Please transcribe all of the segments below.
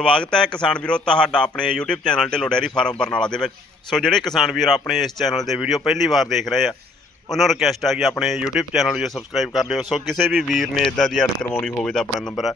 ਸਵਾਗਤ ਹੈ ਕਿਸਾਨ ਵੀਰੋ ਤੁਹਾਡਾ ਆਪਣੇ YouTube channel Dhillon dairy farm Barnala ਦੇ ਵਿੱਚ। ਸੋ ਜਿਹੜੇ ਕਿਸਾਨ ਵੀਰ ਆਪਣੇ ਇਸ ਚੈਨਲ ਤੇ ਵੀਡੀਓ ਪਹਿਲੀ ਵਾਰ ਦੇਖ ਰਹੇ ਆ ਉਹਨਾਂ ਨੂੰ ਰਿਕਵੈਸਟ ਆ ਕਿ ਆਪਣੇ YouTube ਚੈਨਲ ਨੂੰ ਸਬਸਕ੍ਰਾਈਬ ਕਰ ਲਿਓ। ਸੋ ਕਿਸੇ ਵੀ ਵੀਰ ਨੇ ਇਦਾਂ ਦੀ ਐਡ ਕਰਵਾਉਣੀ ਹੋਵੇ ਤਾਂ ਆਪਣਾ ਨੰਬਰ ਹੈ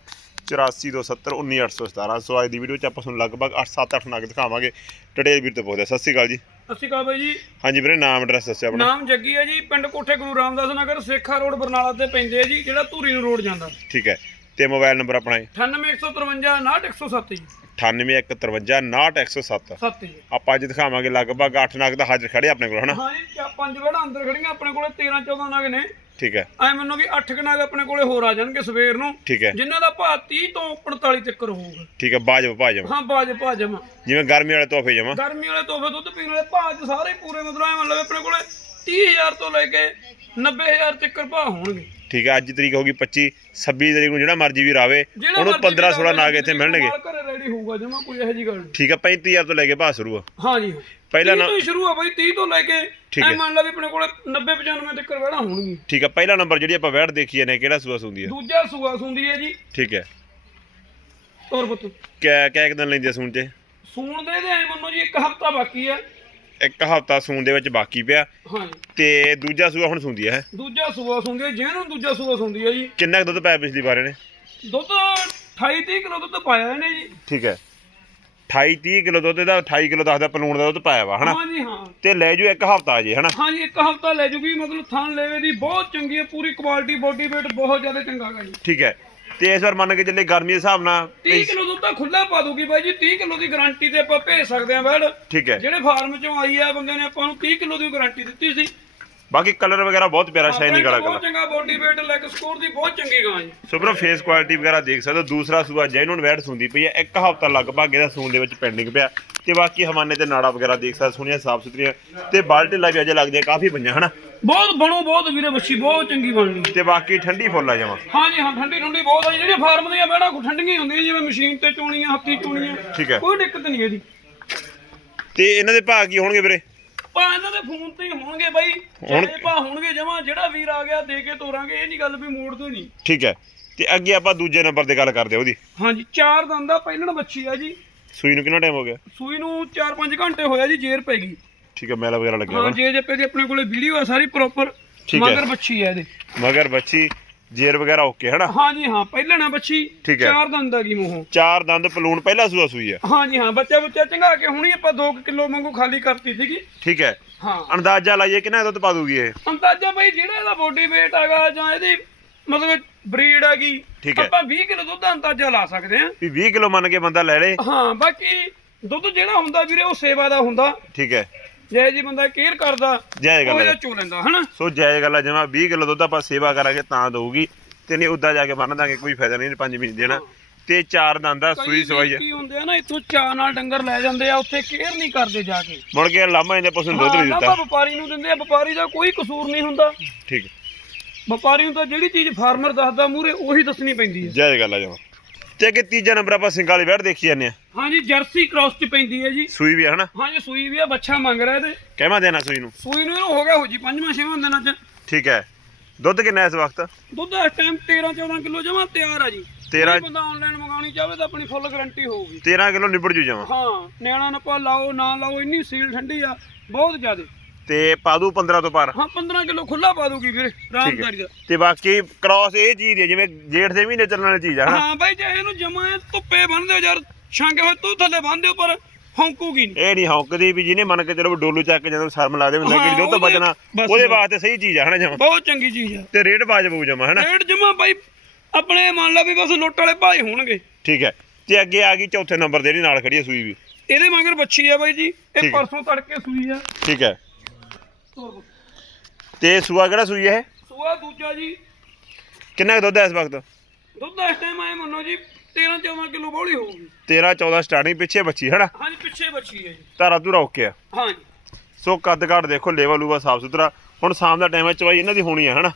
8427191817 ਸੋ ਅੱਜ ਦੀ ਵੀਡੀਓ ਚ ਆਪਾਂ ਤੁਹਾਨੂੰ ਲਗਭਗ 8-7-8 ਨਗ ਦਿਖਾਵਾਂਗੇ। ਡਿਟੇਲ ਵੀਰ ਤੋਂ ਪੁੱਛਦੇ। ਸਤਿ ਸ਼੍ਰੀ ਅਕਾਲ ਜੀ। ਸਤਿ ਸ਼੍ਰੀ ਅਕਾਲ ਬਾਈ ਜੀ। ਹਾਂਜੀ ਵੀਰੇ ਨਾਮ ਐਡਰੈਸ ਦੱਸਿਓ ਆਪਣਾ। ਨਾਮ ਜੱਗੀ ਹੈ ਜੀ ਪਿੰਡ ਕੋਠੇ ਗੁਰੂ ਰਾਮਦਾਸ ਨਗਰ ਸੇਖਾ ਰੋਡ ਬਰਨਾਲਾ ਤੇ ਪੈਂਦੇ ਆ ਜੀ ਜਿਹੜਾ ਧੂਰੀ ਨੂੰ ਰੋਡ ਜਾਂਦਾ। ਠੀਕ ਹੈ। ਤੇ ਮੋਬਾਈਲ ਨੰਬਰ ਆਪਣਾ ਹੈ 98153 6107 ਜੀ। 9815598107 7 ਜੀ। ਆਪਾਂ ਅੱਜ ਦਿਖਾਵਾਂਗੇ ਲਗਭਗ 8 ਨਗ ਦਾ ਹਾਜ਼ਰ ਖੜੇ ਆਪਣੇ ਕੋਲ ਹਨਾ? ਹਾਂ ਜੀ ਚਾ- ਪੰਜ ਵੇੜਾ ਅੰਦਰ ਖੜੀਆਂ ਆਪਣੇ ਕੋਲੇ 13 14 ਨਗ ਨੇ। ਠੀਕ ਹੈ। ਐ ਮੰਨੋ ਕਿ 8 ਨਗ ਆਪਣੇ ਕੋਲੇ ਹੋਰ ਆ ਜਾਣਗੇ ਸਵੇਰ ਨੂੰ। ਠੀਕ ਹੈ। ਜਿਨ੍ਹਾਂ ਦਾ ਭਾਅ 30 ਤੋਂ 45 ਤੱਕ ਹੋਊਗਾ। ਠੀਕ ਹੈ ਬਾਜਬ ਭਾਜਮ ਹਾਂ ਬਾਜ ਭਾਜਮ ਜਿਵੇਂ ਗਰਮੀ ਵਾਲੇ ਤੋਹਫੇ ਜਮਾ। ਗਰਮੀ ਵਾਲੇ ਤੋਹਫੇ ਦੁੱਧ ਪੀਣ ਵਾਲੇ ਭਾਅ ਚ ਸਾਰੇ ਪੂਰੇ ਮਤਲਬ ਐ ਮੰਨ ਲਓ ਆਪਣੇ ਕੋਲੇ 30000 ਤੋਂ ਲੈ ਕੇ 90000 ਤੱਕ ਭਾਅ ਹੋਣਗੇ। ਠੀਕ ਹੈ ਅੱਜ ਤਰੀਕ ਹੋਗੀ 25 26 ਤਰੀਕ ਨੂੰ ਜਿਹੜਾ ਮਰਜ਼ੀ ਵੀਰ ਆਵੇ ਉਹਨੂੰ ਮਰਜ਼ੀ 15 16 ਵੀਰ ਨਾਗ ਇੱਥੇ ਮਿਲਣਗੇ। ਮਾਲ ਘਰੇ ਰੈਡੀ ਹੋਊਗਾ ਜਮਾ ਕੋਈ ਇਹੋ ਜੀ ਗੱਲ ਨਹੀਂ। ਠੀਕ ਹੈ 35000 ਤੋਂ ਲੈ ਕੇ ਭਾਅ ਸ਼ੁਰੂ ਆ। ਹਾਂ ਜੀ ਪਹਿਲਾ 30 ਨਾ ਤੋਂ ਹੀ ਸ਼ੁਰੂ ਆ ਬਾਈ 30 ਤੋਂ ਲੈ ਕੇ ਠੀਕ ਹੈ। ਮੰਨ ਲਾ ਵੀ ਆਪਣੇ ਕੋਲੇ 90 95 ਤੱਕ ਵੜਾ ਹੋਣਗੀ ਠੀਕ ਹੈ ਪਹਿਲਾ ਨੰਬਰ ਜਿਹੜੀ ਆਪਾਂ ਵੈਟ ਦੇਖੀ ਨੇ ਕਿਹੜਾ ਸੂਆ ਸੁੰਦੀ ਆ? ਦੂਜਾ ਸੂਆ ਸੁੰਦੀ ਹੈ ਜੀ। ਠੀਕ ਹੈ ਤੋਰ ਪੁੱਤ। ਕਿਆ ਕਿਆ ਇੱਕ ਦਿਨ ਲੈਂਦੀ ਆ ਸੂਣ ਚ ਸੂਣ ਦੇ ਦੇ ਐ ਮੰਨੋ ਜੀ ਇੱਕ ਹਫਤਾ ਬਾਕੀ ਆ। ਇੱਕ ਹਫਤਾ ਸੂਣ ਦੇ ਵਿੱਚ ਬਾਕੀ ਪਿਆ। ਹਾਂ ਜੀ ਤੇ ਦੂਜਾ ਸੂਆ ਹੁਣ ਸੁੰਦੀ ਹੈ? ਦੂਜਾ ਸੂਆ ਸੁੰਦੀ ਹੈ ਜਿਹਨੂੰ ਦੂਜਾ ਸੂਆ ਸੁੰਦੀ ਹੈ ਜੀ। ਕਿੰਨਾ ਕੁ ਦੁੱਧ ਪਾਇਆ ਪਿਛਲੀ ਵਾਰ ਨੇ ਦੁੱਧ 28 30 ਕਿਲੋ ਦੁੱਧ ਪਾਇਆ ਇਹਨੇ ਜੀ। ਠੀਕ ਹੈ। 28 30 ਕਿਲੋ ਦੁੱਧ ਦਾ 28 ਕਿਲੋ ਦੱਸਦਾ ਪਲੂਣ ਦਾ ਦੁੱਧ ਪਾਇਆ ਵਾ ਹਨਾ? ਹਾਂ ਜੀ ਹਾਂ। ਤੇ ਲੈ ਜੂ ਇੱਕ ਹਫਤਾ ਜੇ ਹਨਾ? ਹਾਂ ਜੀ ਇੱਕ ਹਫਤਾ ਲੈ ਜੂਗੀ ਮਤਲਬ ਥਣ ਲੈਵੇ ਦੀ ਬਹੁਤ ਚੰਗੀ ਹੈ ਪੂਰੀ ਕੁਆਲਿਟੀ ਬੋਡੀ weight ਬਹੁਤ ਜ਼ਿਆਦਾ ਚੰਗਾ ਹੈਗਾ ਜੀ। ਠੀਕ ਹੈ। ਤੇ ਇਸ ਵਾਰ ਮੰਨ ਕੇ ਚੱਲੇ ਗਰਮੀ ਦੇ ਹਿਸਾਬ ਨਾਲ 30 ਕਿਲੋ ਦੁੱਧ ਤਾਂ ਖੁੱਲਾ ਪਾ ਦੂਗੀ ਬਾਈ ਜੀ 30 ਕਿਲੋ ਦੀ ਗਾਰੰਟੀ ਤੇ ਆਪਾਂ ਭੇਜ ਸਕਦੇ ਆਂ ਬੈਡ। ਠੀਕ ਹੈ। ਜਿਹੜੇ ਫਾਰਮ ਚੋਂ ਆਈ ਆ ਬੰਦੇ ਨੇ ਆਪਾਂ ਨੂੰ 30 ਕਿਲੋ ਦੀ ਗਾਰੰਟੀ ਦਿੱਤੀ ਸੀ। ਬਾਕੀ ਕਲਰ ਵਗੈਰਾ ਬਹੁਤ ਪਿਆਰਾ ਸ਼ਾਈਨਿੰਗ ਵਾਲਾ ਕਲਰ ਬਹੁਤ ਚੰਗਾ ਬੋਡੀ weight ਲੈਗ ਸਕੋਰ ਦੀ ਬਹੁਤ ਚੰਗੀ ਗਾਂ ਜੀ। ਸੋ ਫੇਸ ਕੁਆਲਿਟੀ ਵਗੈਰਾ ਦੇਖ ਸਕਦੇ ਹੋ। ਦੂਸਰਾ ਸੂਆ ਜੈਨੂਨ ਵੈਟ ਸੁੰਦੀ ਪਈ ਹੈ। ਇੱਕ ਹਫਤਾ ਲਗਭਗ ਇਹਦਾ ਸੂਣ ਦੇ ਵਿੱਚ ਪੈਂਡਿੰਗ ਪਿਆ। ਤੇ ਬਾਕੀ ਹਵਾਨੇ ਤੇ ਨਾੜਾ ਵਗੈਰਾ ਦੇਖ ਸਕਦੇ ਸੋਹਣੀਆਂ ਸਾਫ਼ ਸੁਥਰੀਆਂ ਤੇ ਬਾਲਟੇ ਲਾ ਵੀ ਅਜੇ ਲੱਗਦੀਆਂ ਕਾਫੀ ਪਈਆਂ ਹਨਾ? ਬਹੁਤ ਬਣੋ ਬਹੁਤ ਵੀਰੇ ਬੱਚੀ ਬਹੁਤ ਚੰਗੀ ਬਣਨੀ। ਤੇ ਬਾਕੀ ਠੰਡੀ ਫੁੱਲ ਆ ਜਾਵਾਂ ਹਾਂ ਜੀ ਹਾਂ ਠੰਡੀ ਠੰਡੀ ਬਹੁਤ ਆ। ਜਿਹੜੀਆਂ ਫਾਰਮ ਦੀਆਂ ਬੈੜਾ ਠੰਡੀਆਂ ਹੀ ਹੁੰਦੀਆਂ ਜਿਵੇਂ ਮਸ਼ੀਨ ਤੇ ਚੋਣੀਆਂ ਹੱਥੀ ਚੋਣੀਆਂ। ਠੀਕ ਹੈ। ਕੋਈ ਦਿੱਕਤ ਨਹੀਂ ਇਹਦੀ। ਤੇ ਇਹਨਾਂ ਦੇ ਭਾਅ ਕੀ ਹੋਣਗੇ ਵੀਰੇ? ਪਾ ਇਹਨਾਂ ਦੇ ਫੋਨ ਤੇ ਹੀ ਹੋਣਗੇ ਬਾਈ। ਹੁਣ- ਚਾਹੇ ਭਾ ਹੋਣਗੇ ਜਮਾ ਜਿਹੜਾ ਵੀਰ ਆ ਗਿਆ ਦੇ ਕੇ ਤੋਰਾਂਗੇ। ਇਹ ਨਹੀਂ ਗੱਲ ਵੀ ਮੋੜ ਦੋ ਨਹੀਂ। ਠੀਕ ਹੈ। ਤੇ ਅੱਗੇ ਆਪਾਂ ਦੂਜੇ ਨੰਬਰ ਤੇ ਗੱਲ ਕਰਦੇ ਹਾਂ ਉਹਦੀ। ਹਾਂਜੀ ਚਾਰ ਦੰਦਾ ਪਹਿਲਣ ਬੱਚੀ ਆ ਜੀ। ਸੂਈ ਨੂੰ ਕਿੰਨਾ ਟਾਈਮ ਹੋ ਗਿਆ? ਸੂਈ ਨੂੰ 4-5 ਘੰਟੇ ਹੋਇਆ ਜੀ ਜੇਰ ਪੈ ਗਈ। ਠੀਕ ਹੈ ਮੈਲਾ ਵਗੈਰਾ ਲੱਗਿਆ ਹਾਂ ਵਾ ਜੇ ਜੱਪੇ ਦੀ ਆਪਣੇ ਕੋਲੇ ਵੀਡੀਓ ਆ ਸਾਰੀ ਪ੍ਰੋਪਰ ਠੀਕ ਹੈ। ਮਗਰ ਬੱਚੀ ਆ ਇਹਦੇ। ਮਗਰ ਬੱਚੀ। ਜੇਰ ਵਗੈਰਾ ਓਕੇ ਹਨਾ? ਹਾਂ ਜੀ ਹਾਂ ਪਹਿਲਣ ਆ ਬੱਚੀ ਠੀਕ ਹੈ। ਚਾਰ ਦੰਦ ਆ ਗਈ ਮੂੰਹੋਂ। ਚਾਰ ਦੰਦ ਪਲੂਣ ਪਹਿਲਾ ਸੂਆ ਸੂਈ ਆ। ਹਾਂ ਜੀ ਹਾਂ ਬੱਚਾ ਬੱਚਾ ਚੰਗਾ ਕੇ ਹੁਣੀ ਆਪਾਂ 2 ਕਿਲੋ ਵਾਂਗੂ ਖਾਲੀ ਕਰਤੀ ਸੀਗੀ। ਠੀਕ ਹੈ। ਹਾਂ। ਅੰਦਾਜ਼ਾ ਲਾਈਏ ਕਿੰਨਾ ਦੁੱਧ ਪਾ ਦੂਗੀ ਇਹ? ਅੰਦਾਜ਼ਾ ਬਈ ਜਿਹੜਾ ਇਹਦਾ ਬੋਡੀ weight ਹੈਗਾ ਜਾਂ ਇਹਦੀ ਮਤਲਬ ਬਰੀਡ ਹੈਗੀ ਠੀਕ ਹੈ। ਆਪਾਂ 20 ਕਿਲੋ ਦੁੱਧ ਦਾ ਅੰਦਾਜ਼ਾ ਲਾ ਸਕਦੇ ਹਾਂ। ਵੀ 20 ਕਿਲੋ ਮੰਨ ਕੇ ਬੰਦਾ ਲੈ ਲੇ। ਹਾਂ ਬਾਕੀ ਦੁੱਧ ਜਿਹੜਾ ਹੁੰਦਾ ਵੀਰੇ ਉਹ ਸੇਵਾ ਦਾ ਹੁੰਦਾ। ਠੀਕ ਹੈ। ਜੇ ਜੀ ਬੰਦਾ ਕੇਅਰ ਕਰਦਾ ਉਹ ਗੱਲ ਇਹਦਾ ਹੈ। ਚੋ ਲੈਂਦਾ ਹਨਾ? ਸੋ ਜਾਇਜ਼ ਗੱਲ ਹੈ ਜਿਵੇਂ 20 ਕਿਲੋ ਦੁੱਧ ਆਪਾਂ ਸੇਵਾ ਕਰਾਂਗੇ ਤਾਂ ਦਊਗੀ ਤੇ ਨਹੀਂ ਉੱਦਾਂ ਜਾ ਕੇ ਬੰਨ ਦਾਂਗੇ ਕੋਈ ਫਾਇਦਾ ਨਹੀਂ 5 ਮਹੀਨੇ ਦੇਣਾ। ਤੇ ਚਾਰ ਦੰਦ ਆ ਸੂਈ ਸਵਾਈ ਆ। ਕੀ ਹੁੰਦੇ ਆ ਨਾ ਇੱਥੋਂ ਚਾਹ ਨਾਲ ਡੰਗਰ ਲੈ ਜਾਂਦੇ ਆ ਉੱਥੇ ਕੇਅਰ ਨਹੀਂ ਕਰਦੇ ਜਾ ਕੇ। ਮੁੜ ਕੇ ਲਾਮਾ ਇਹਦੇ ਪਸ਼ੂ ਨੂੰ ਦੁੱਧ ਹਾਂ ਵੀ ਨਾ ਦਿੱਤਾ। ਤਾਂ ਵਪਾਰੀ ਨੂੰ ਦਿੰਦੇ ਆ ਵਪਾਰੀ ਦਾ ਕੋਈ ਕਸੂਰ ਨਹੀਂ ਹੁੰਦਾ। ਠੀਕ। ਵਪਾਰੀ ਨੂੰ ਤਾਂ ਜਿਹੜੀ ਚੀਜ਼ ਫਾਰਮਰ ਦੱਸਦਾ ਮੂਰੇ ਉਹੀ ਦੱਸਣੀ ਪੈਂਦੀ ਹੈ ਜਾਇਜ਼ ਗੱਲ ਆ ਜਮਾ। ਤੇ ਅੱਗੇ ਤੀਜਾ ਨੰਬਰ ਆਪਾਂ ਵਾਲੀ ਵੈਟ ਦੇਖੀ ਜਾਂਦੇ ਆ। ਹਾਂਜੀ ਜਰਸੀ ਕ੍ਰਾਸ ਚ ਪੈਂਦੀ ਹੈ ਜੀ। ਸੂਈ ਵੀ ਆ ਹਨਾ? ਹਾਂਜੀ ਸੂਈ ਵੀ ਆ ਬੱਚਾ ਮੰਗ ਰਿਹਾ ਇਹਦੇ। ਕਹਿਵਾ ਦੇਣਾ ਸੂਈ ਨੂੰ? ਸੂਈ ਨੂੰ ਇਹਨੂੰ ਹੋ ਗਿਆ ਹੋ ਜੀ ਪੰਜਵਾਂ ਛੇਵਾਂ ਦਿਨਾਂ ਚ। ਠੀਕ ਹੈ। ਦੁੱਧ ਕਿੰਨਾ ਇਸ ਵਕਤ? ਦੁੱਧ ਇਸ ਟਾਈਮ 13 14 ਕਿਲੋ ਜਮਾ ਤਿਆਰ ਆ ਜੀ। 13 ਕੋਈ ਬੰਦਾ ਆਨਲਾਈਨ ਮੰਗਾਉਣੀ ਚਾਹਵੇ ਤਾਂ ਆਪਣੀ ਫੁੱਲ ਗਾਰੰਟੀ ਹੋਊਗੀ। 13 ਕਿਲੋ ਨਿਬੜ ਜੂ ਜਮਾ। ਹਾਂ ਨਿਆਣਾ ਨਪਾ ਲਾਓ ਨਾ ਲਾਓ ਇੰਨੀ ਸੀਲ ਠੰਡੀ ਆ ਬਹੁਤ ਜ਼ਿਆਦੇ। ਤੇ ਪਾ ਦੂ 15 ਤੋਂ ਪਰ। ਹਾਂ 15 ਕਿਲੋ ਖੁੱਲਾ ਪਾ ਦੂਗੀ ਵੀਰੇ ਰਾਮਦਾਰੀ ਦਾ। ਤੇ ਬਾਕੀ ਕ੍ਰਾਸ ਇਹ ਚੀਜ਼ ਹੈ ਜਿਵੇਂ ਜੇਠ ਦੇ ਮਹੀਨੇ ਚੱਲਣ ਵਾਲੀ ਚੀਜ਼ ਆ ਹਾਂ ਬਾਈ ਜੇ ਇਹਨੂੰ ਜਮਾ ਧੁੱਪੇ ਬੰਨਦੇ ਯਾਰ ਛਾਂਗੇ ਹੋਏ ਤੂੰ ਥੱਲੇ ਬੰਨਦੇ ਹੋ ਪਰ ਹੌਂਕੂਗੀ ਨਹੀਂ ਇਹ ਨਹੀਂ ਹੌਂਕਦੀ ਵੀ ਜਿਹਨੇ ਮੰਨ ਕੇ ਚਲੋ ਡੋਲੂ ਚੱਕ ਕੇ ਜਦੋਂ ਸ਼ਰਮ ਲਾ ਦੇ ਹੁੰਦਾ ਕਿ ਜੋ ਤੋਂ ਉਹਦੇ- ਬਚਣਾ ਬਸ ਉਹਦੇ ਬਸ। ਵਾਸਤੇ ਸਹੀ ਚੀਜ਼ ਆ ਹਨਾ ਜਮਾ? ਬਹੁਤ ਚੰਗੀ ਚੀਜ਼ ਆ। ਤੇ ਰੇਟ ਵਾਜਬ ਹੋਊ ਜਮਾ ਹਨਾ? ਰੇਟ ਜਮਾ ਬਾਈ ਆਪਣੇ ਮੰਨ ਲਾ ਵੀ ਬਸ ਲੁੱਟ ਵਾਲੇ ਭਾਈ ਹੋਣਗੇ। ਠੀਕ ਹੈ। ਤੇ ਅੱਗੇ ਆ ਗਈ ਚੌਥੇ ਨੰਬਰ ਦੇ ਜਿਹੜੀ ਨਾਲ ਖੜੀ ਹੈ ਸੂਈ ਵੀ। ਇਹਦੇ ਮਗਰ ਬੱਚੀ ਆ ਬਾਈ ਜੀ ਇਹ ਠੀਕ ਹੈ। ਪਰਸੋਂ ਤੜਕੇ ਸੂਈ ਆ। ਠੀਕ ਹੈ। ਤੇ ਸੂਆ ਕਿਹੜਾ ਸੂਈ ਹੈ ਸੂਆ ਦੂਜਾ ਜੀ। ਕਿੰਨਾ ਕੁ ਦੁੱਧ ਹੈ ਇਸ ਵਕਤ? ਦੁੱਧ ਇਸ ਟਾਈਮ ਆਏ ਮੰਨੋ ਜੀ 13 14 ਕਿਲੋ ਬੌਲੀ ਹੋਊਗੀ। 13 14 ਸਟਾਰਟਿੰਗ ਪਿੱਛੇ ਬੱਚੀ ਹਨਾ? ਹਾਂਜੀ ਪਿੱਛੇ ਬੱਚੀ ਹੈ ਜੀ। ਧਾਰਾ ਧੂਰਾ ਓਕੇ ਆ। ਹਾਂਜੀ। ਸੋ ਕੱਦ ਘਾਟ ਦੇਖੋ ਲੇਵਲ ਲੂਵਾ ਸਾਫ਼ ਸੁਥਰਾ। ਹੁਣ ਸ਼ਾਮ ਦਾ ਟਾਈਮ ਹੈ ਚਵਾਈ ਇਹਨਾਂ ਦੀ ਹੋਣੀ ਹੈ ਹਨਾ?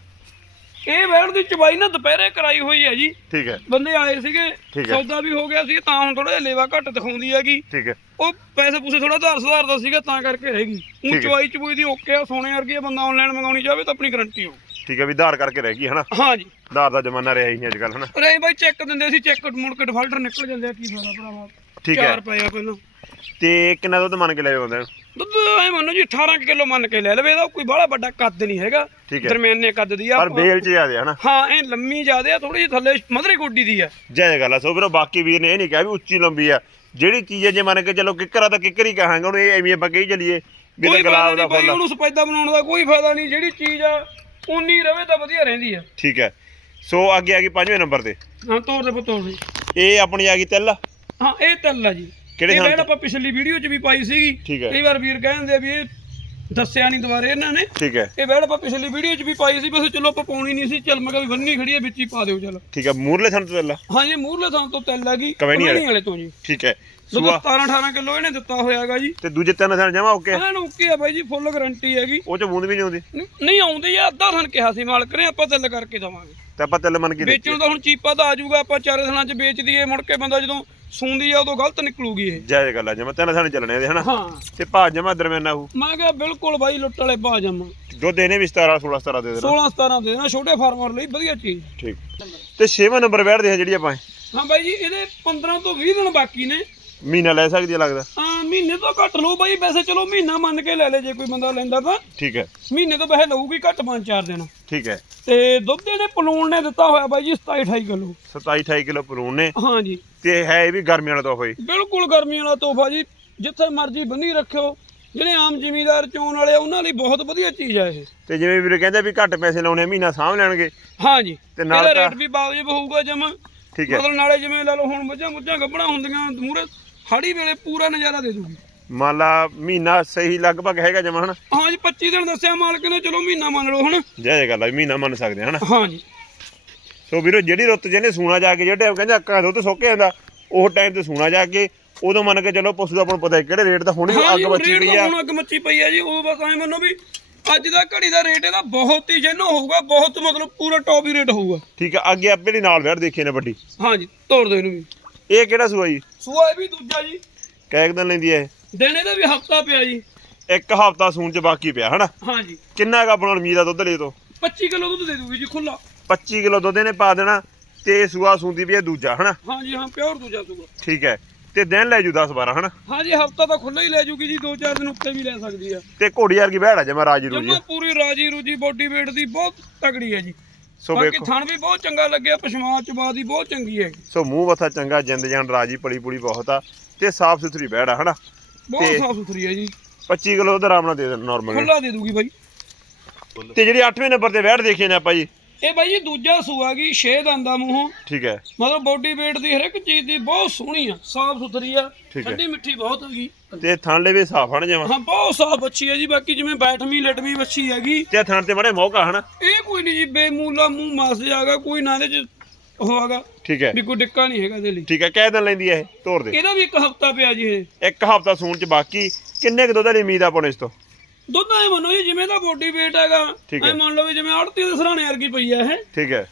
ਇਹ ਵੈਣ ਦੀ ਚਬਾਈ ਨਾ ਦੁਪਹਿਰੇ ਕਰਾਈ ਹੋਈ ਹੈ ਜੀ। ਠੀਕ ਹੈ। ਬੰਦੇ ਆਏ ਸੀਗੇ ਠੀਕ ਹੈ। ਸੌਦਾ ਵੀ ਹੋ ਗਿਆ ਸੀ ਤਾਂ ਹੁਣ ਥੋੜਾ ਜਿਹਾ ਲੇਵਾ ਘੱਟ ਦਿਖਾਉਂਦੀ ਹੈਗੀ। ਠੀਕ ਹੈ। ਉਹ ਪੈਸੇ ਪੂਸੇ ਥੋੜਾ ਧਾਰ ਸੁਧਾਰਦਾ ਸੀਗਾ ਤਾਂ ਕਰਕੇ ਰਹੇਗੀ ਠੀਕ ਉਹ ਹੈ। ਚਵਾਈ ਚਬੂਈ ਦੀ ਓਕੇ ਆ ਸੋਨੇ ਵਰਗੀ ਆ ਬੰਦਾ ਆਨਲਾਈਨ ਮੰਗਾਉਣੀ ਚਾਹਵੇ ਤਾਂ ਆਪਣੀ ਗਾਰੰਟੀ ਹੋ ਠੀਕ ਹੈ ਵੀ ਧਾਰ ਕਰਕੇ ਰਹਿ ਗਈ ਹਨਾ? ਹਾਂ ਜੀ। ਧਾਰ ਦਾ ਜ਼ਮਾਨਾ ਰਿਹਾ ਹੀ ਨਹੀਂ ਅੱਜ ਕੱਲ ਹਨਾ? ਰੇ ਬਾਈ ਚੈੱਕ ਦਿੰਦੇ ਸੀ ਚੈੱਕ ਮੁੜ ਕੇ ਡਿਫਾਲਟਰ ਨਿਕਲ ਜਾਂਦੇ ਆ ਕੀ ਫਾਇਦਾ ਭਰਾਵਾ? ਠੀਕ ਹੈ। ਚਾਰ ਪਏ ਆ ਪਹਿਲਾਂ। ਤੇ ਕਿੰਨਾ ਦੁੱਧ ਮੰਨ ਕੇ ਲੈ ਜਾਂਦੇ ਦੁੱਧ ਐ ਮੰਨੋ ਜੀ 18 ਕਿਲੋ ਮੰਨ ਕੇ ਲੈ ਲਵੇ ਇਹਦਾ ਕੋਈ ਬੜਾ ਵੱਡਾ ਕੱਦ ਨਹੀਂ ਹੈਗਾ। ਦਰਮਿਆਨੇ ਕੱਦ ਦੀ ਆ ਪਰ ਬੇਲ ਚ ਜ਼ਿਆਦੇ ਹਨਾ? ਹਾਂ ਇਹ ਲੰਮੀ ਜ਼ਿਆਦੇ ਆ ਥੋੜੀ ਜਿਹੀ ਥੱਲੇ ਮਧਰੀ ਗੋਡੀ ਦੀ ਆ। ਜੈ ਗੱਲ ਆ ਸੋ ਵੀਰੋ ਬਾਕੀ ਵੀਰ ਨੇ ਇਹ ਨਹੀਂ ਕਿਹਾ ਵੀ ਉੱਚੀ ਲੰਬੀ ਆ। ਜਿਹੜੀ ਚੀਜ਼ ਜੇ ਮੰਨ ਕੇ ਚਲੋ ਕਿੱਕਰਾ ਤਾਂ ਕਿੱਕਰ ਹੀ ਕਹਾਂਗੇ ਉਹਨੂੰ ਇਹ ਐਵੇਂ ਆਪਾਂ ਕਹੀ ਚੱਲੀਏ ਵੀ ਕੋਈ ਤਾਂ ਗੁਲਾਬ ਦਾ ਫੁੱਲ। ਉਹਨੂੰ ਸਪੈਦਾ ਬਣਾਉਣ ਦਾ ਕੋਈ ਫਾਇਦਾ ਨਹੀਂ ਜਿਹੜੀ ਚੀਜ਼ ਆ ਉਨੀ ਰਵੇ ਤਾਂ ਵਧੀਆ ਰਹਿੰਦੀ ਆ। ਠੀਕ ਹੈ। ਸੋ ਅੱਗੇ ਆ ਗਈ ਪੰਜਵੇਂ ਨੰਬਰ ਤੇ। ਹਾਂ ਤੋਰ ਦੇ ਪੁੱਤੋਂ ਸੀ ਇਹ ਆਪਣੀ ਆ ਗਈ ਤਿੱਲ। ਹਾਂ ਇਹ ਤੱਲ ਆ ਜੀ। ਕਿਹੜੇ ਇਹ ਥਾਂ ਆਪਾਂ ਪਿਛਲੀ ਵੀਡੀਓ 'ਚ ਵੀ ਪਾਈ ਸੀਗੀ। ਹੈ। ਕਈ ਵਾਰ ਵੀਰ ਕਹਿੰਦੇ ਆ ਵੀ ਇਹ ਦੱਸਿਆ ਨਹੀਂ ਦੁਬਾਰੇ ਇਹਨਾਂ ਨੇ। ਠੀਕ ਹੈ। ਇਹ ਵੈੜ ਆਪਾਂ ਪਿਛਲੀ ਵੀਡੀਓ 'ਚ ਵੀ ਪਾਈ ਸੀ ਬਸ ਚਲੋ ਆਪਾਂ ਪਾਉਣੀ ਨਹੀਂ ਸੀ। ਚੱਲ ਮੈਂ ਕਿਹਾ ਵੀ ਬੰਨੀ ਖੜੀ ਹੈ ਵਿੱਚ ਹੀ ਪਾ ਦਿਓ ਚਲ। ਠੀਕ ਹੈ ਮੂਰਲੇ ਥਣ ਤੋਂ ਤਿੱਲ ਆ? ਹਾਂ ਜੀ ਮੂਰਲੇ ਥਾਂ ਤੋਂ ਤੈਲ ਗਈ ਕਵੈਣੀ ਵਾਲੇ। ਤੋਂ ਜੀ। ਠੀਕ ਹੈ। ਸੂਆ? 17 18 ਕਿਲੋ ਇਹਨੇ ਦਿੱਤਾ ਹੋਇਆਗਾ ਜੀ। ਤੇ ਦੂਜੇ ਤਿੰਨ ਥਣ ਜਮਾ ਓਕੇ ਐਨ ਓਕੇ ਆ ਬਾਈ ਜੀ ਫੁੱਲ ਗਾਰੰਟੀ ਹੈਗੀ। ਉਹ ਚ ਬੂੰਦ ਵੀ ਨਹੀਂ ਆਉਂਦੀ? ਨਹੀਂ- ਨਹੀਂ ਆਉਂਦੀ ਆ ਅੱਧਾ ਥਣ ਕਿਹਾ ਸੀ ਮਾਲਕ ਨੇ ਆਪਾਂ ਤੈਲ ਕਰਕੇ ਦਵਾਂਗੇ। ਤੇ ਆਪਾਂ ਤਿੱਲ ਮੰਨ ਕੇ ਵੇਚਣ ਦਾ ਹੁਣ ਚੀਪਾ ਤਾਂ ਆ ਜਾਊਗਾ ਆਪਾਂ ਚਾਰੇ ਥਣਾਂ 'ਚ ਵੇਚ ਦਈਏ ਮੁੜ ਕੇ ਬੰਦਾ ਜਦੋਂ ਸੂੰਦੀ ਆ ਉਦੋਂ ਗਲਤ ਨਿਕਲੂਗੀ ਇਹ। ਜੈ ਗੱਲ ਆ ਜਮਾ ਤਿੰਨ ਥਣ ਚੱਲਣੇ ਇਹਦੇ ਹਨਾ? ਹਾਂ। ਤੇ ਭਾਅ ਜਮਾ ਦਰਮਿਆਨਾ ਹੋਊ। ਮੈਂ ਕਿਹਾ ਬਿਲਕੁਲ ਬਾਈ ਲੁੱਟ ਵਾਲੇ ਪਾ ਜਾਵਾਂ ਦੁੱਧ ਇਹਨੇ ਵੀ 17 16 17 ਦੇ ਦੇਣਾ। 16 17 ਦੇ ਦੇਣਾ ਛੋਟੇ ਫਾਰਮਰ ਲਈ ਵਧੀਆ ਚੀਜ਼। ਠੀਕ। ਤੇ 6ਵਾਂ ਨੰਬਰ ਬੈਠ ਦੇ ਜਿਹੜੀ ਆਪਾਂ ਹਾਂ ਬਾਈ ਜੀ ਇਹਦੇ 15 ਤੋਂ 20 ਦਿਨ ਬਾਕੀ ਨੇ। ਮਹੀਨਾ ਲੈ ਸਕਦੀ ਹੈ ਲੱਗਦਾ? ਆ ਮਹੀਨੇ ਤੋਂ ਘੱਟ ਲਓ ਬਾਈ ਵੈਸੇ ਚਲੋ ਮਹੀਨਾ ਮੰਨ ਕੇ ਲੈ ਲੈ ਜੇ ਕੋਈ ਬੰਦਾ ਲੈਂਦਾ ਤਾਂ। ਠੀਕ ਹੈ। ਮਹੀਨੇ ਤੋਂ ਵੈਸੇ ਲਊਗੀ ਘੱਟ 5-4 ਦਿਨ। ਠੀਕ ਹੈ। ਤੇ ਦੁੱਧ ਇਹਨੇ ਪਲੂਣ ਨੇ ਦਿੱਤਾ ਹੋਇਆ ਬਾਈ ਜੀ 27 28 ਕਿਲੋ। 27 28 ਕਿਲੋ ਪਰੂਨ ਨੇ। ਹਾਂ ਜੀ। ਤੇ ਹੈ ਇਹ ਵੀ ਗਰਮੀਆਂ ਵਾਲਾ ਤੋਹਫਾ ਹੀ ਬਿਲਕੁਲ ਗਰਮੀ ਵਾਲਾ ਤੋਹਫਾ ਜੀ ਜਿੱਥੇ ਮਰਜ਼ੀ ਬੰਨੀ ਰੱਖਿਓ। ਜਿਹੜੇ ਆਮ ਜ਼ਿਮੀਦਾਰ ਚੋਣ ਵਾਲੇ ਆ, ਉਹਨਾਂ ਲਈ ਬਹੁਤ ਵਧੀਆ ਚੀਜ਼ ਆ ਇਹ। ਤੇ ਜਿਵੇਂ ਵੀਰੇ ਕਹਿੰਦੇ ਵੀ ਘੱਟ ਪੈਸੇ ਲਾਉਣੇ ਮਹੀਨਾ ਸਾਂਭ ਲੈਣਗੇ। ਹਾਂ ਜੀ। ਤੇ ਨਾਲ ਇਹਦਾ ਰੇਟ ਵੀ ਵਾਜਬ ਹੋਊਗਾ ਜਮਾ। ਠੀਕ ਹੈ। ਮਤਲਬ ਨਾਲੇ ਜਿਵੇਂ ਲੈ ਲਓ ਹੁਣ ਮੱਝਾਂ ਮੁੱਝਾਂ ਗੱਭਣਾ ਹੁੰਦੀਆਂ ਮੂਰੇ ਹਾੜੀ ਵੇਲੇ ਪੂਰਾ ਨਜ਼ਾਰਾ ਦੇ ਦੂਗੀ। ਮੰਨ ਲਾ ਮਹੀਨਾ ਸਹੀ ਲਗਭਗ ਹੈਗਾ ਜਮਾ ਹਨਾ? ਹਾਂ ਜੀ 25 ਦਿਨ ਦੱਸਿਆ ਮਾਲਕ ਨੇ ਚਲੋ ਮਹੀਨਾ ਮੰਨ ਲਓ ਹੁਣ ਜੈ ਜੈ ਗੱਲ ਆ ਮਹੀਨਾ ਮੰਨ ਸਕਦੇ ਹਨਾ? ਹਾਂ ਜੀ। ਸੋ ਵੀਰੋ ਜਿਹੜੀ ਰੁੱਤ ਜਿਹਨੇ ਸੂਣਾ ਜਾ ਕੇ ਜਿਹੜੇ ਟਾਈਮ ਕਹਿੰਦੇ ਅੱਕਾਂ ਦੁੱਧ ਸੁੱਕ ਜਾਂਦਾ ਉਹ ਟਾਈਮ ਤੇ ਸੂਣਾ ਜਾ ਕੇ ਉਦੋਂ ਮੰਨ ਕੇ ਚਲੋ ਪਸ਼ੂ ਦਾ ਆਪਾਂ ਨੂੰ ਪਤਾ ਹੈ ਕਿਹੜੇ ਰੇਟ ਦਾ ਹੋਣੀ ਅੱਗ ਰੇਟ ਪਈ ਆ। ਹੁਣ ਅੱਗ ਮੱਚੀ ਪਈ ਆ ਜੀ ਉਹ ਬਸ ਐ ਮੰਨੋ ਵੀ ਅੱਜ ਦਾ ਘੜੀ ਦਾ ਰੇਟ ਇਹਦਾ ਬਹੁਤ ਹੀ ਜੈਨੋ ਹੋਊਗਾ ਬਹੁਤ ਮਤਲਬ ਪੂਰਾ ਟੌਪ ਹੀ ਰੇਟ ਹੋਊਗਾ। ਠੀਕ ਆ ਅੱਗੇ ਆਪੇ ਦੀ ਨਾਲ ਵੈੜ ਦੇਖੀ ਨੇ ਵੱਡੀ। ਹਾਂ ਜੀ ਤੋੜ ਦਿਓ ਇਹਨੂੰ ਵੀ। ਇਹ ਕਿਹੜਾ ਸੂਆ ਜੀ? ਸੂਆ ਇਹ ਵੀ ਦੂਜਾ ਜੀ। ਕੈਕ ਦਿਨ ਲੈਂਦੀ ਹੈ ਦਿਨ ਇਹਦਾ ਵੀ ਹਫਤਾ ਪਿਆ ਜੀ? ਇੱਕ ਹਫਤਾ ਸੂਣ ਚ ਬਾਕੀ ਪਿਆ ਹਨਾ? ਹਾਂ ਜੀ। ਕਿੰਨਾ ਕੁ ਆਪਣਾ ਉਮੀਦ ਆ ਦੁੱਧ ਲੈ ਤੋਂ? 25 ਕਿਲੋ ਦੁੱਧ ਦੇ ਦੂਗੀ ਜੀ ਖੁੱਲਾ 25 ਕਿਲੋ ਦੁੱਧ ਇਹਨੇ ਪਾ ਦੇਣਾ ਤੇ ਸੂਆ ਸੂੰਦੀ ਵੀ ਇਹ ਦੂਜਾ ਹਨਾ? ਹਾਂ ਜੀ ਹਾਂ ਪਿਓਰ ਦੂਜਾ ਸੂਆ। ਠੀਕ ਹੈ ਤੇ ਦਿਨ ਲੈ ਜੂ 10 12 ਹਨਾ? ਹਾਂ ਜੀ ਹਫਤਾ ਤਾਂ ਖੁੱਲਾ ਹੀ ਲੈ ਜੂਗੀ ਜੀ 2-4 ਦਿਨ ਉੱਤੇ ਵੀ ਲੈ ਸਕਦੀ ਆ ਤੇ ਘੋੜੀ ਵਰਗੀ ਬਹਿੜ ਜਮਾ ਰਾਜੀ ਰੂਜੀ ਜਮਾ ਪੂਰੀ ਰਾਜੀ ਰੂਜੀ ਬੋਡੀ weight ਦੀ ਬਹੁਤ ਤਗੜੀ ਹੈ ਜੀ। ਸੋ ਬਾਕੀ ਵੇਖੋ। ਥਣ ਵੀ ਬਹੁਤ ਚੰਗਾ ਲੱਗਿਆ ਪਸ਼ਮਾ ਚਬਾ ਦੀ ਬਹੁਤ ਚੰਗੀ ਹੈ ਸੋ ਮੂੰਹ ਮੱਥਾ ਚੰਗਾ ਜਿੰਦ ਜਾਨ ਰਾਜੀ ਪਲੀ ਪੁਲੀ ਬਹੁਤ ਆ। ਤੇ ਸਾਫ਼ ਸੁਥਰੀ ਬਹਿੜ ਆ ਹਨਾ? ਬਹੁਤ ਤੇ- ਸਾਫ਼ ਸੁਥਰੀ ਹੈ ਜੀ। 25 ਕਿਲੋ ਦੁੱਧ ਆਰਾਮ ਨਾਲ ਦੇ ਦੇਣਾ ਨਾਰਮਲ ਖੁੱਲਾ ਦੇ ਦੂਗੀ ਬਾਈ। ਤੇ ਜਿਹੜੀ 8ਵੇਂ ਨੰਬਰ ਤੇ ਬਹਿੜ ਦੇਖੇ ਨੇ ਆਪਾਂ ਜੀ। ਇਹ ਬਾਈ ਜੀ ਦੂਜਾ ਸੂਆ ਗਈ ਛੇ ਦੰਦਾਂ ਮੂੰਹੋਂ। ਠੀਕ ਹੈ। ਮਤਲਬ ਬੋਡੀ weight ਦੀ ਹਰ ਇੱਕ ਚੀਜ਼ ਦੀ ਬਹੁਤ ਸੋਹਣੀ ਆ ਸਾਫ਼ ਸੁਥਰੀ ਆ। ਠੰਡੀ ਮਿੱਠੀ ਬਹੁਤ ਹੈਗੀ। ਤੇ ਥਾਂਲੇ ਵੀ ਸਾਫ਼ ਹਨ ਜਮਾ ਹਾਂ ਬਹੁਤ ਸਾਫ਼ ਅੱਛੀ ਹੈ ਜੀ ਬਾਕੀ ਜਿਵੇਂ ਬੈਠਵੀਂ ਲਟਵੀਂ ਵੱਛੀ ਹੈਗੀ। ਤੇ ਥਾਂ ਤੇ ਮੜੇ ਮੌਕਾ ਹਨਾ? ਇਹ ਕੋਈ ਨਹੀਂ ਜੀ ਬੇਮੂਲਾ ਮੂੰਹ ਮਾਸ ਜਾਗਾ ਕੋਈ ਨਾ ਇਹਦੇ ਚ ਹੈਗਾ ਠੀਕ ਹੈ। ਵੀ ਕੋਈ ਡਿੱਕਾ ਨਹੀਂ ਹੈਗਾ ਇਹਦੇ ਲਈ। ਠੀਕ ਹੈ ਕਹਿ ਦਿਨ ਲੈਂਦੀ ਹੈ ਇਹ ਤੋੜ ਦੇ? ਇਹਦਾ ਵੀ ਇੱਕ ਹਫਤਾ ਪਿਆ ਜੀ ਇਹ। ਇੱਕ ਹਫਤਾ ਸੂਣ ਚ ਬਾਕੀ ਕਿੰਨੇ ਕੁ ਦੁੱਧ ਦੀ ਉਮੀਦ ਆ ਆਪਾਂ ਇਸ ਤੋਂ? ਦੁੱਧ ਐ ਮੰਨੋ ਜੀ ਜਿਵੇਂ ਦਾ ਬੋਡੀ weight ਹੈਗਾ ਠੀਕ ਹੈ। ਐ ਮੰਨ ਲਓ ਵੀ ਜਿਵੇਂ ਆੜਤੀ ਦੇ ਸਰਾਣੇ ਵਰਗੀ ਪਈ ਆ ਇਹ। ਠੀਕ ਹੈ।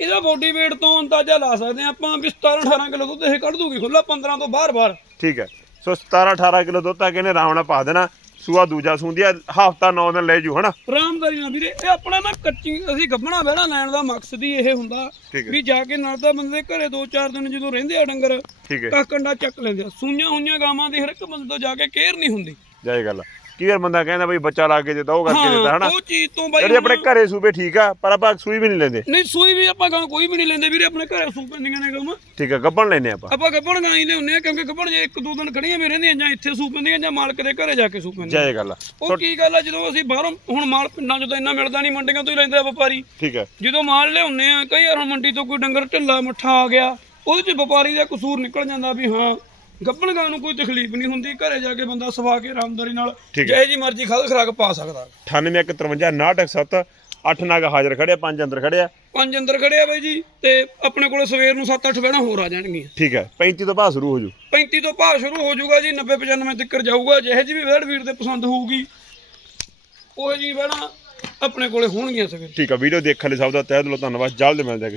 ਇਹਦਾ ਬੋਡੀ weight ਤੋਂ ਅੰਦਾਜ਼ਾ ਲਾ ਸਕਦੇ ਆ ਆਪਾਂ ਵੀ 17 18 ਕਿਲੋ ਦੁੱਧ ਇਹ ਕੱਢ ਦੂਗੀ ਖੁੱਲਾ 15 ਤੋਂ ਬਾਹਰ ਬਾਹਰ। ਠੀਕ ਹੈ। ਸੋ 17 18 ਕਿਲੋ ਦੁੱਧ ਤਾਂ ਕਹਿੰਦੇ ਆਰਾਮ ਨਾਲ ਪਾ ਦੇਣਾ ਸੂਆ ਦੂਜਾ ਸੂੰਦੀ ਆ ਹਫਤਾ 9 ਦਿਨ ਲੈ ਜੂ ਹਨਾ? ਆਰਾਮਦਾਰੀ ਨਾਲ ਵੀਰੇ ਇਹ ਆਪਣਾ ਨਾ ਕੱਚੀ ਅਸੀਂ ਗੱਭਣਾ ਬਹਿਣਾ ਲੈਣ ਦਾ ਮਕਸਦ ਹੀ ਇਹ ਹੁੰਦਾ ਠੀਕ ਹੈ। ਵੀ ਜਾ ਕੇ ਨਾਲ ਤਾਂ ਬੰਦੇ ਦੇ ਘਰੇ 2-4 ਦਿਨ ਜਦੋਂ ਰਹਿੰਦੇ ਆ ਡੰਗਰ ਠੀਕ ਹੈ। ਤਾਂ ਕੰਡਾ ਚੱਕ ਲੈਂਦੇ ਆ। ਸੂਈਆਂ ਹੋਈਆਂ ਗਾਵਾਂ ਦੀ ਹਰ ਇੱਕ ਬੰਦੇ ਤੋਂ ਜਾ ਕੇ ਕੇਅਰ ਨਹੀਂ ਹੁੰਦੀ। ਜਾਈ ਗੱਲ ਆ। ਕੀ ਵਾਰ ਬੰਦਾ ਕਹਿੰਦਾ ਬਈ ਬੱਚਾ ਲਾ ਕੇ ਦਿੱਤਾ ਉਹ ਕਰਕੇ ਦਿੱਤਾ ਹਨਾ? ਉਹ ਚੀਜ਼ ਤੋਂ ਬਾਈ ਜਿਹੜੇ ਆਪਣੇ ਘਰੇ ਸੂਬੇ ਠੀਕ ਆ ਪਰ ਆਪਾਂ ਸੂਈ ਵੀ ਨਹੀਂ ਲੈਂਦੇ। ਨਹੀਂ ਸੂਈ ਵੀ ਆਪਾਂ ਗਾਂ ਕੋਈ ਵੀ ਨਹੀਂ ਲੈਂਦੇ ਵੀਰੇ ਆਪਣੇ ਘਰੇ ਸੂ ਪੈਂਦੀਆਂ ਨੇ ਗਾਵਾਂ ਠੀਕ ਆ ਗੱਬਣ ਲੈਨੇ ਆਪਾਂ। ਆਪਾਂ ਗੱਭਣ ਗਾਂ ਹੀ ਲਿਆਉਂਦੇ ਆ ਕਿਉਂਕਿ ਗੱਭਣ ਜੇ ਇੱਕ ਦੋ ਦਿਨ ਖੜੀਆਂ ਵੀ ਰਹਿੰਦੀਆਂ ਜਾਂ ਇੱਥੇ ਸੂ ਪੈਂਦੀਆਂ ਜਾਂ ਮਾਲਕ ਦੇ ਘਰੇ ਜਾ ਕੇ ਸੂ ਪੈਂਦੀਆਂ। ਜਾਈ ਗੱਲ ਆ। ਉਹ ਕੀ ਗੱਲ ਆ ਜਦੋਂ ਅਸੀਂ ਬਾਹਰੋਂ ਹੁਣ ਮਾਲ ਪਿੰਡਾਂ 'ਚ ਤਾਂ ਇੰਨਾ ਮਿਲਦਾ ਨਹੀਂ ਮੰਡੀਆਂ ਤੋਂ ਹੀ ਲੈਂਦੇ ਆ ਵਪਾਰੀ। ਠੀਕ ਹੈ ਜਦੋਂ ਮਾਲ ਲਿਆਉਂਦੇ ਆ ਕਈ ਵਾਰ ਹੁਣ ਮੰਡੀ ਤੋਂ ਕੋਈ ਡੰਗਰ ਢਿੱਲਾ ਮੱਠਾ ਆ ਗਿਆ ਉਹਦੇ 'ਚ ਵਪਾਰੀ ਦਾ ਕਸੂਰ ਨਿਕਲ ਜਾਂਦਾ ਵੀ ਹਾਂ ਗੱਭਣ ਗਾਂ ਨੂੰ ਕੋਈ ਤਕਲੀਫ ਨਹੀਂ ਹੁੰਦੀ ਘਰੇ ਜਾ ਕੇ ਬੰਦਾ ਸਵਾ ਕੇ ਆਰਾਮਦਾਰੀ ਨਾਲ। ਜਿਹੇ ਜੀ ਮਰਜ਼ੀ ਖਾਦ ਖਰਾਕ ਪਾ ਸਕਦਾ। 9853 ਅੱਠ ਨਾਗ ਹਾਜ਼ਰ ਖੜਿਆ ਪੰਜ ਅੰਦਰ ਖੜਿਆ ਪੰਜ ਅੰਦਰ ਖੜੇ ਆ ਬਾਈ ਜੀ ਤੇ ਆਪਣੇ ਕੋਲੇ ਸਵੇਰ ਨੂੰ 7-8 ਬਹਿਣਾ ਹੋਰ ਆ ਜਾਣਗੀਆਂ। ਠੀਕ ਹੈ 35 ਤੋਂ ਬਾਅਦ ਸ਼ੁਰੂ ਹੋ ਜੂ। 35 ਤੋਂ ਭਾਅ ਸ਼ੁਰੂ ਹੋ ਜਾਊਗਾ ਜੀ 90 95 ਤੱਕ ਜਾਊਗਾ ਜਿਹੇ ਜੀ ਵੀ ਵੇੜ ਵੀਰ ਦੇ ਪਸੰਦ ਹੋਊਗੀ ਉਹ ਜੀ ਬਹਿਣਾ ਆਪਣੇ ਕੋਲੇ ਹੋਣਗੀਆਂ ਸਵੇਰ। ਠੀਕ ਆ ਵੀਡੀਓ ਦੇਖਣ ਲਈ ਸਭ ਦਾ ਤਹਿ ਦਿਲੋਂ ਧੰਨਵਾਦ ਜਲਦ ਮਿਲਦੇ ਆ ਕਿਸੇ